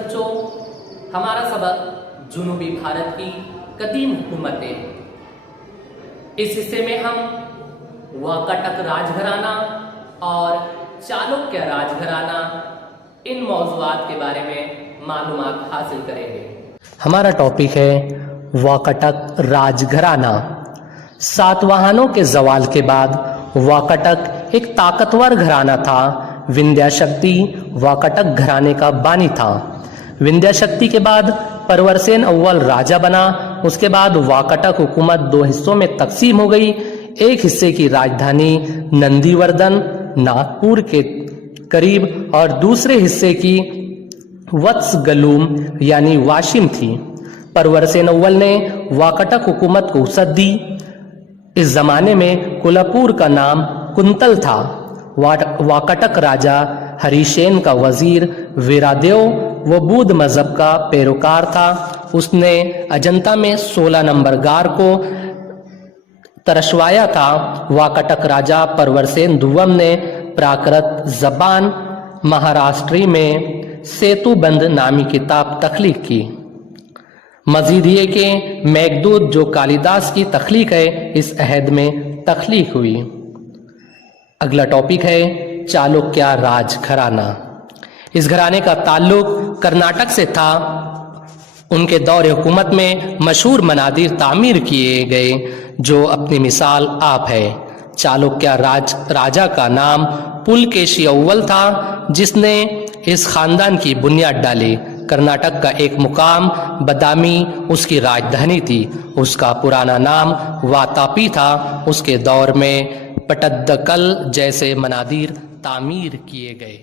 बच्चों, हमारा सबक जुनूबी भारत की कदीम हुकूमतें। इस हिस्से में हम वाकाटक राजघराना और चालुक्य राजघराना इन मौज़ूआत के बारे में मालूमात हासिल करेंगे। हमारा टॉपिक है वाकाटक राजघराना। सातवाहनों के जवाल के बाद वाकाटक एक ताकतवर घराना था। विंध्याशक्ति वाकाटक घराने का बानी था। विंध्याशक्ति के बाद परवरसेन अव्वल राजा बना। उसके बाद वाकाटक हुकूमत दो हिस्सों में तकसीम हो गई। एक हिस्से की राजधानी नंदीवर्धन नागपुर के करीब और दूसरे हिस्से की वत्सगलूम यानी वाशिम थी। परवरसेन अव्वल ने वाकाटक हुकूमत को वसअत दी। इस जमाने में कोल्हापुर का नाम कुंतल था। वाकाटक राजा हरिसेन का वजीर वीरादेव वो बौद्ध मजहब का पैरोकार था। उसने अजंता में 16 नंबर गार को तरसवाया था। वाकाटक राजा परवरसेन दुव्वम ने प्राकृत जबान महाराष्ट्री में सेतुबंध नामी किताब तख्लीक की। मजीद ये कि मेघदूत जो कालिदास की तख्लीक है, इस अहद में तख्लीक हुई। अगला टॉपिक है चालुक्य राजघराना। इस घराने का ताल्लुक कर्नाटक से था। उनके दौर हुकूमत में मशहूर मनादिर तामीर किए गए, जो अपनी मिसाल आप है। चालुक्य राजा का नाम पुलकेशी अव्वल था, जिसने इस खानदान की बुनियाद डाली। कर्नाटक का एक मुकाम बदामी उसकी राजधानी थी। उसका पुराना नाम वातापी था। उसके दौर में पट्टदकल जैसे मनादिर तामीर किए गए।